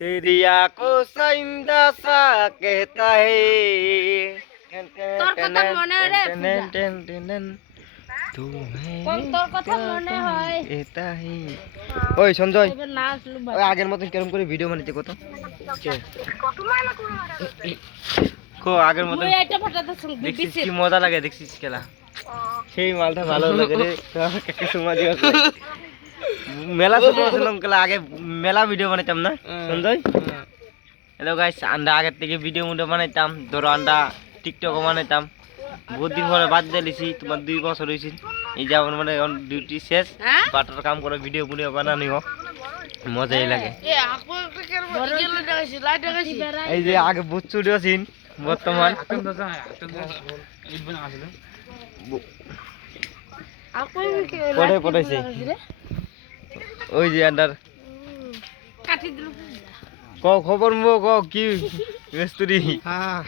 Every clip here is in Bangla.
तेरी आंखों से इंदा सा कहता है তোর কথা মনে হয় রে তোর কথা মনে হয় এটা হি ওই সঞ্জয় এবার নাচ ওই আগের মতন কেরম করে ভিডিও বানাইতে কত কো আগের মতন মই এটা ফাটাতে শুন দেখছিস কি মজা লাগে দেখছিস খেলা সেই মালটা ভালো লাগে রে কিছু মজা আছে মেলা ছোট ছিলাম খেলা আগে মেলা ভিডিও বানাইতাম না সঞ্জয় হ্যালো গাইস আন্ডা আগের থেকে ভিডিও মুডে বানাইতাম ধরো আন্ডা টিকটকও বানাইতাম বহুত দিন পরে বাদ দিয়েছি তোমার 2 বছর হয়েছে এই যেমন মানে ডিউটি শেষ বাটার কাম করে ভিডিও মুডিও বানানি হোক মজাই লাগে এই যে আগে বুট স্টুডিও ছিন বর্তমান পড়ে পড়েছে ওই যে আন্ডার কাটি দিল ক খবর মো ক কি মিস্ত্রি হ্যাঁ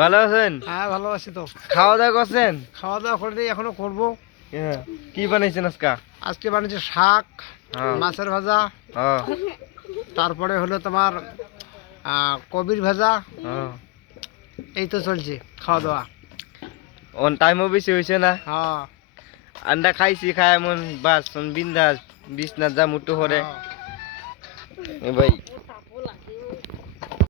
ভালো আছেন হ্যাঁ ভালো আছি তো। খাওয়া দাওয়া করছেন? খাওয়া দাওয়া করে এখনো করবো। কি বানাইছেন আজকে? আজকে বানিয়েছে শাক, হ্যাঁ। মাছের ভাজা, হ্যাঁ তারপরে হলো তোমার কবির ভাজা। হ্যাঁ এই তো চলছে খাওয়া দাওয়া। অন টাইমও বেশি হয়েছে না? হ্যাঁ আন্ডা খাইছি খাই এমন বাস বিন্দাস বিছনা যা মুটো হরে ভাই